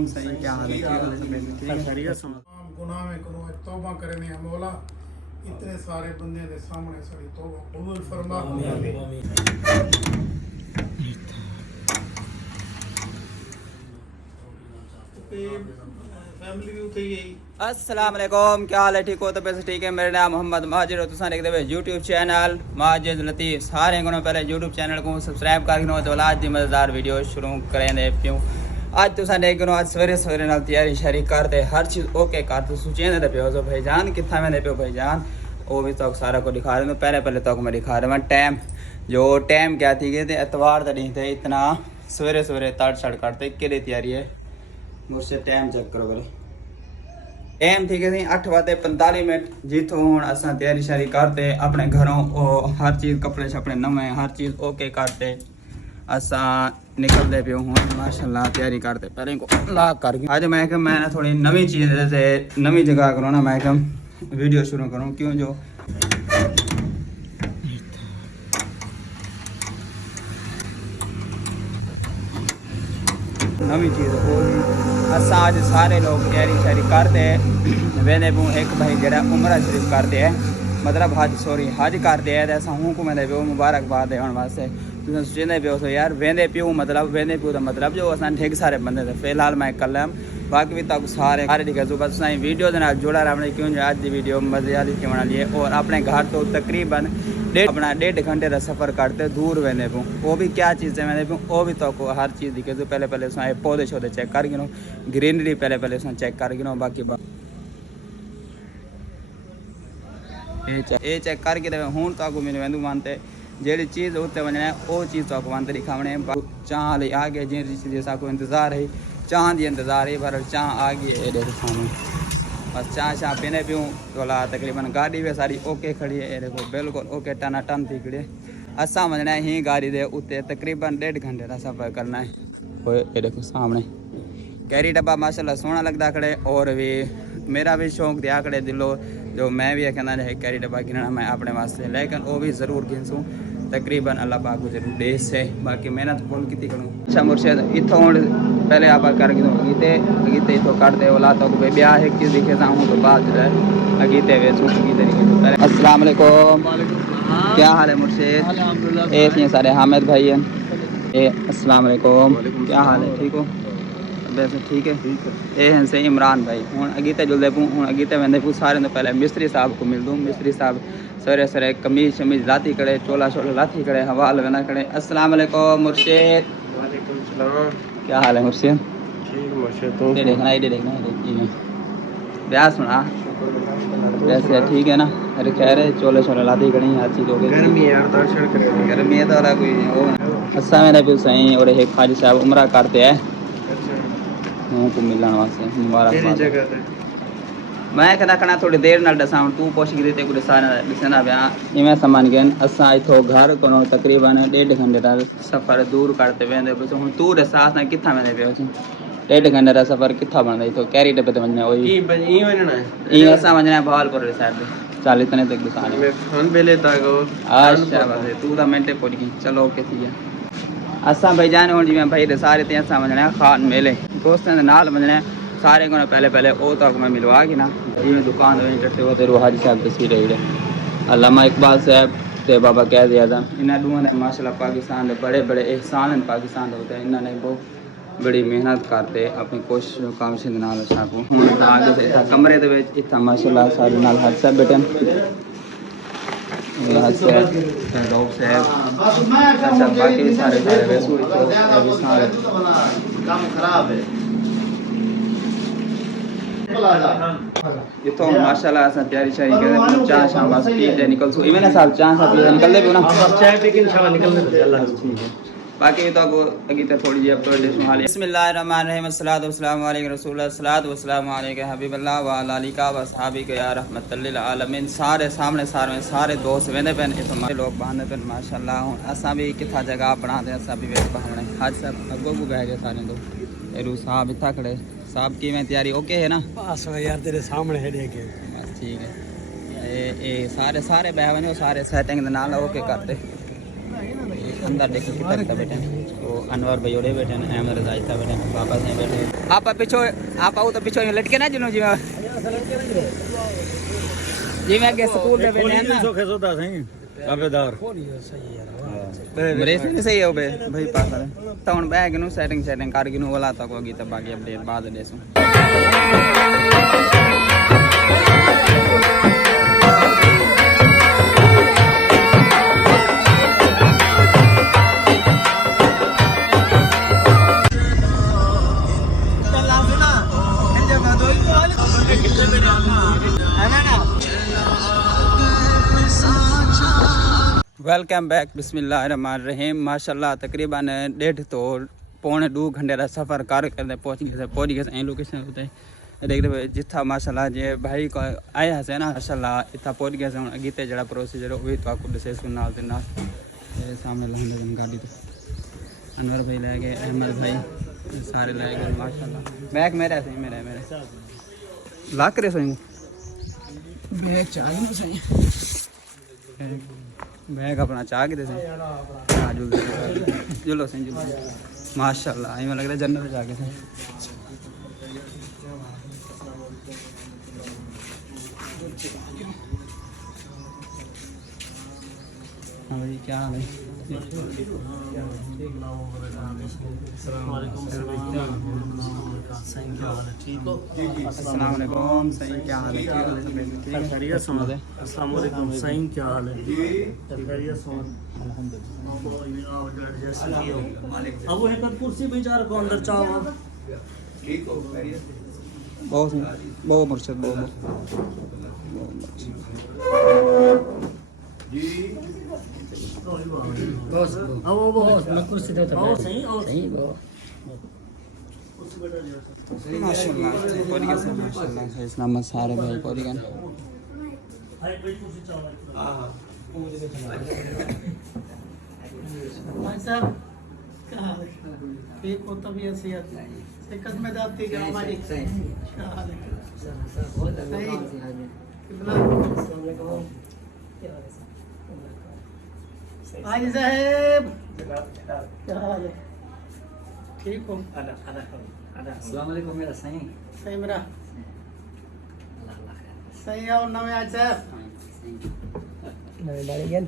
अलैकुम। सही क्या हाल है? गुनाह में करूँ तौबा करने मौला इतने सारे बंदे के सामने सारी तौबा कबूल फरमा। फैमिली भी उठी गई। अस्सलाम वालेकुम, क्या हाल है? ठीक हो? तो वैसे ठीक है। मेरा नाम मोहम्मद माजिद और तुम देखते हुए यूट्यूब चैनल माजिद लतीफ़। सारे को पहले यूट्यूब चैनल को सब्सक्राइब कर तो आज की मज़ेदार वीडियो शुरू करें दे प्यों। आज तुम देख आज सवेरे सवेरे नाल तैयारी शारी करते हर चीज़ ओके करते सोचें पे जो भाईजान कितना मैंने पे भाईजान वो भी तो सारा को दिखा रहे हूँ। पहले तो मैं दिखा रहा हूँ टाइम जो टाइम क्या थी गए थे एतवार का दिन थे इतना सवेरे सवेरे तड़ छड़ करते कि तैयारी है मुझसे टाइम चेक करो पहले। टाइम थी गई 8:45 जितों हूँ असा तैयारी शारी करते अपने घरों हर चीज़ कपड़े शपड़े नवे हर चीज़ ओके करते असा निकलते पे हूँ माशाल्लाह तैयारी करते पहले को ला कर आज मैं थोड़ी नवी चीज़ जैसे नवी जगह करूँ ना मैं वीडियो शुरू करूँ क्यों जो नवी चीज़ असा आज सारे लोग तैयारी शारी करते वेंदे पू एक भाई जरा उमरा शरीफ करते है मतलब हज करते है असा हूँ को मैं मुबारकबाद देने वास्ते तुम सोचते पे हो यार वेंदे प्यू तो मतलब जो असा ढेर सारे बंदे थे फिलहाल मैं कल बाकी भी तक सारे ठीक है सुबह तुम वीडियो के जुड़ा रहा क्यों आज की वीडियो मजे वाली क्यों बना लिए और अपने घर तो तकरीबन अपना 1.5 घंटे का सफ़र करते दूर वेंदे पू वो भी क्या चीज़ है वेंदे पू वो भी तो हर चीज़ दिखे तो पहले पौधे शौधे चेक कर गिनो ग्रीनरी पहले चेक कर गिनो बाकी ये चेक करके हूँ तो मैंने वेंदू मानते जी चीज़ उत्ते वजना है वो चीज़ तो वंत दिखावने चाह ले आ गया जी जैसा को इंतज़ार है चाह की इंतज़ार है पर चाह आ गई है देखो सामने बस चाह शाह पीने पीऊँ थोड़ा तकरीबन गाड़ी भी सारी ओके खड़ी है देखो बिल्कुल ओके टना टन थी खड़ी असा वजना ही गाड़ी दे उत्ते तकरीबन 1.5 घंटे का सफ़र करना है ये देखो सामने कैरी डब्बा माशाल्लाह सोहना लगता खड़े और भी मेरा भी शौक दिया खड़े दिलो जो मैं भी कहना है कैरी डब्बा गिनना मैं अपने वास्ते लेकिन वो भी ज़रूर गिनसूँ तकरीबन अल्लाह पाक को जरूर देश से बाकी मेहनत फुल की करूँ। अच्छा मुर्शद इतों पहले आप कर गीते गीते इतों काटते ओला तो ब्याह एक चीज़ दिखे हूँ तो बाद गीते वेचूँ गीते दिखे। अस्सलाम वालेकुम, क्या हाल है मुर्शद? ए थी सारे हामिद भाई हैं ए अस्सलाम वालेकुम, क्या हाल है? ठीक हो? वैसे ठीक है ये हैं से इमरान भाई हूँ अगीते जुलते पू हूँ अगीते वेंदे पू सारे तो पहले मिस्त्री साहब को मिल दूँ मिस्त्री साहब सवेरे सवेरे कमीज शमीज लाती करे चोला शोला लाती करे हवाल वेना करे। अस्सलाम वालेकुम मुर्शिद, क्या हाल है मुर्शिद? ठीक मुर्शिद ये देखना ब्याह सुना वैसे ठीक है ना? अरे खैर है चोले शोले लाती खड़ी हर चीज़ हो गई गर्मी यार दर्शन करे गर्मी है तो वाला कोई वो अच्छा मैंने भी सही और एक हाजी साहब उमरा करते हैं को मिलने वास्ते मुबारक मैं कहना थोड़ी देर नाल दसा तू पुछ गई ते कुछ दिसना पिया इवें समझ गए असा इथों घर को तकरीबन 1.5 घंटे का सफ़र दूर करते वेंदे हूँ तू दसा अस कितना वेंदे पे 1.5 घंटे का सफ़र कितना बनता इथों कैरी डब्बे ते वजना वही असा वजना बहालपुर साइड चल इतने तक दुकान अच्छा बस तू तो मिनटे पहुँच गई चलो ओके थी असा भाई जाने हूँ जिम्मे भाई सारे ते असा वजना खान मेले दोस्तों के नाल वजना सारे को पहले वो तो मैं मिलवा गई ना जिम्मे दुकान चढ़ते वो तेरे हाजी साहब तस्वीर रही अल्लामा इकबाल साहब ते बाबा कह दिया था इन्हें दोनों ने माशाल्लाह पाकिस्तान के बड़े बड़े एहसान हैं पाकिस्तान होते हैं इन्होंने बहुत बड़ी मेहनत करते अपनी कोशिश कामशिश नाल को कमरे इतना माशाल्लाह सारे नाल हज साहब बैठे बाकी भी सारे इतो माशाल्लाह असा तैयारी शारी करे चाह शाम बस पी दे निकल सो इवें साहब चाह साहब पी निकल दे ना चाय पी के इंशाल्लाह निकल दे अल्लाह ठीक है बाकी तो अब अगी तो थोड़ी जी अपडेट सुना बिस्मिल्लाहिर्रहमानिर्रहीम अस्सलातु वस्सलामु अलैका रसूलुल्लाह सल्लल्लाहु वस्सलामु अलैका हबीबल्लाह व अला आलिका व सहाबिका या रहमतुल लिल आलमीन सारे सामने सारे दोस्त वेंदे पेन इतो लोग बहाने पेन माशाल्लाह हुन असा भी किथा जगह बनाते असा भी वेख पावणे आज सब अगो को बह गए सारे दो एरू साहब इथा खड़े साहब की मैं तैयारी ओके है ना? बस यार तेरे सामने है देखे बस ठीक है ये सारे बह बने सारे सेटिंग दे नाल ओके करते अंदर देखो कितना कितना बैठे हैं वो अनवर भाई ओरे बैठे हैं अहमद रजा इतना बैठे हैं पापा से बैठे हैं आप पीछे आप आओ तो पीछे लटके ना जुनू जी मैं के स्कूल में बैठे हैं ना ताबेदार मेरे से नहीं सही है बे भाई पास है तो उन बैग नु सेटिंग कर गिनु वाला तक होगी तब बाकी अपडेट बाद देसू वेलकम बैक बिस्मिल्लाहिर्रहमानिर्रहीम माशाल्लाह तकरीबन 1.5 तो 1.5 घंटे का सफ़र कर पहुँच गए लोकेशन होते देख रहे जिथा माशाल्लाह जे भाई को आया है ना माशाल्लाह इतना पहुँच गए हूँ अगीते जरा प्रोसीजर वो तो आपको दसे सुना सामने लहंगे गाड़ी तो अनवर भाई ले गए अहमद भाई सारे ले गए माशाल्लाह बैग मेरा सही मेरे लाख रहे सही बैग चालू सही बैग अपना चाह के दे जुलो सही जुलो माशाल्लाह हमें लग रहा है जन्नत जाके से हाँ भाई क्या हाल है अस्सलाम वालेकुम सही क्या हाल है अस्सलाम वालेकुम सही क्या हाल है अब वो एक कुर्सी बेचारा को अंदर चाहो ठीक हो बहुत मुर्शद बहुत जी बस बस मैं कुर्सी देता हूं सही माशाल्लाह कोई के सब माशाल्लाह इस्लाम सारे भाई कोई के भाई कुर्सी चाहो हां भाई साहब क्या हाल है ठीक हो तबीयत सेहत दिक्कत में जाती है हमारी क्या हाल है बहुत सही कितना भाई साहब क्या हाल है ठीक हो अस्सलाम वालेकुम मेरा सही सही मेरा सही आओ नवे आज साहब नवे बारे गन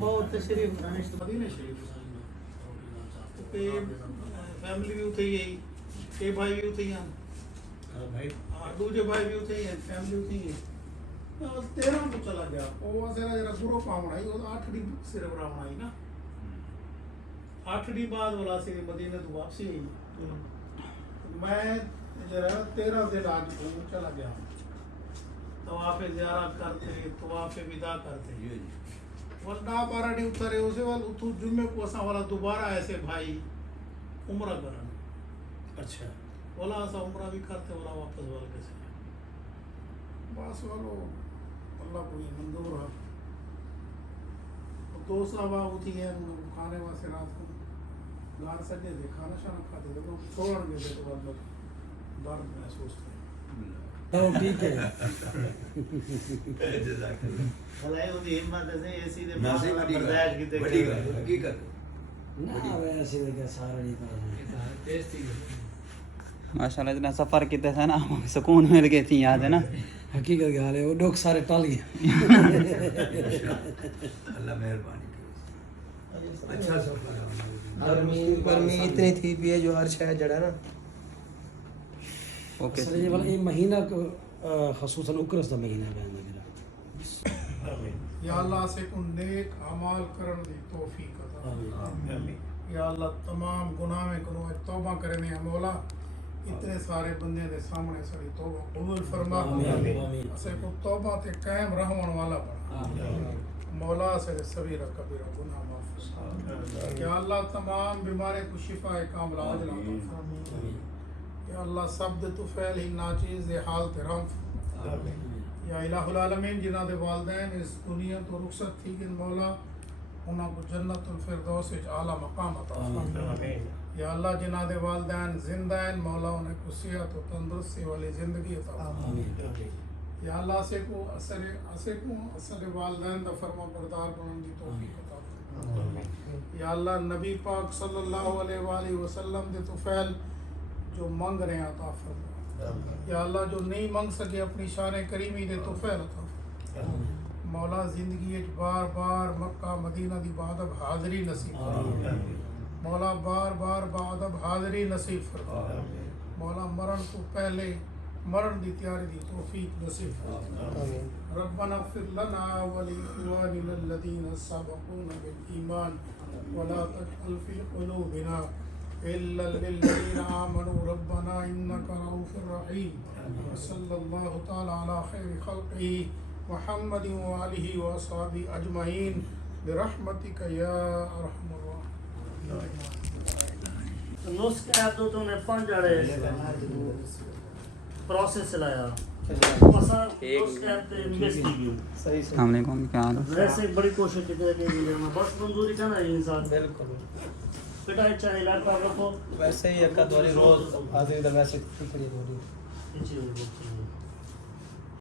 बहुत तशरीफ मदीने शरीफ ते फैमिली भी उथे ही के भाई भी उथे ही हैं हां भाई दूजे भाई भी उथे ही हैं फैमिली उथे ही है 13 को चला गया वो जरा गुरु पावना ही वो 8 दी सिर्फ रावना ही ना 8 दी बाद वाला से मदीने तो वापसी हुई मैं जरा 13 दिन आज घूम चला गया तवाफ़े ज़ियारत करते तवाफ़े विदा करते वरना पाराडी उतरे उसे वाल उतु जुम्मे को असा वाला दोबारा ऐसे भाई उम्रा करन अच्छा वाला असा उम्रा भी करते वाला वापस वाल कैसे बस वालो अल्लाह को ये मंजूर है तो दोस्त आवा होती है खाने वास्ते रात को गार सजे दे खाना शाना खाते तो छोड़ गए तो बाद में दर्द महसूस थे ठीक है भलाई ਉਹਦੀ ਹਿੰਮਤ से एसी दे बर्दाश्त कीते हकीकत ना वैसे देखा सारा नहीं टेस्टी माशाल्लाह इतना सफ़र किते थे ना सुकून मिल गई थी याद है ना हकीकत के हाल है वो डॉग सारे टल गए अल्लाह मेहरबानी अच्छा सफर गर्मी इतनी थी भी है जो हर शहर जड़ा ना ओके असल ये वाला ये महीना खसूसन उकरस का महीना है मेरा या अल्लाह से को नेक अमाल करन दी तौफीक अता या अल्लाह तमाम गुनाह में करो तौबा करने हैं मौला इतने सारे बंदे दे सामने सारी तौबा कबूल फरमा असे को तौबा ते कायम रहने वाला बना मौला से सगीरा कबीरा गुनाह माफ या अल्लाह तमाम बीमारी को शिफा कामिल अता फरमा या अल्लाह शब्द तो फैल ही नाचीज हाल तेरम या इलाहुल आलमीन जिन्हां दे वालिदैन इस दुनिया तो रुखसत थी कि मौला उन्हां को जन्नतुल फिरदौस विच आला मकाम अता फरमा या अल्लाह जिन्हां दे वालिदैन जिंदा हैं मौला उन्हें को सेहत और तंदुरुस्ती वाली जिंदगी अता फरमा یا اللہ اثر والدین دا فرما بردار بنن دی توفیق عطا فرما یا اللہ نبی پاک صلی اللہ علیہ وآلہ وسلم دے توفیل جو منگ رہے ہیں عطا فرما یا اللہ جو نہیں منگ سکے اپنی شان کریمی دے توفیل عطا فرما مولا زندگی بار بار مکہ مدینہ دی بادب حاضری نصیب فرما مولا بار بار بادب حاضری نصیب فرما مولا مرن کو پہلے مرن دی تیاری دی توفیق نصیب فرما ربنا اغفر لنا ولإخواننا الذين سبقونا بالإيمان ولا تجعل في قلوبنا إلا للذين آمنوا ربنا إنك رؤوف رحيم وصلى الله تعالى على خير خلقه محمد وآله وأصحابه أجمعين برحمتك يا أرحم الراحمين. نسخے آپ تو نے 5 جڑے پروسیس چلایا مسا نسخے تے انویسٹیگیو صحیح السلام علیکم، کیا حال ہے؟ ویسے بڑی کوشش کی کہ بس منظوری کرنا ہے انسان بالکل بیٹا چاہے علاقہ رکھو ویسے ہی ایک دوری روز حاضری دا ویسے فکری ہو رہی اچھی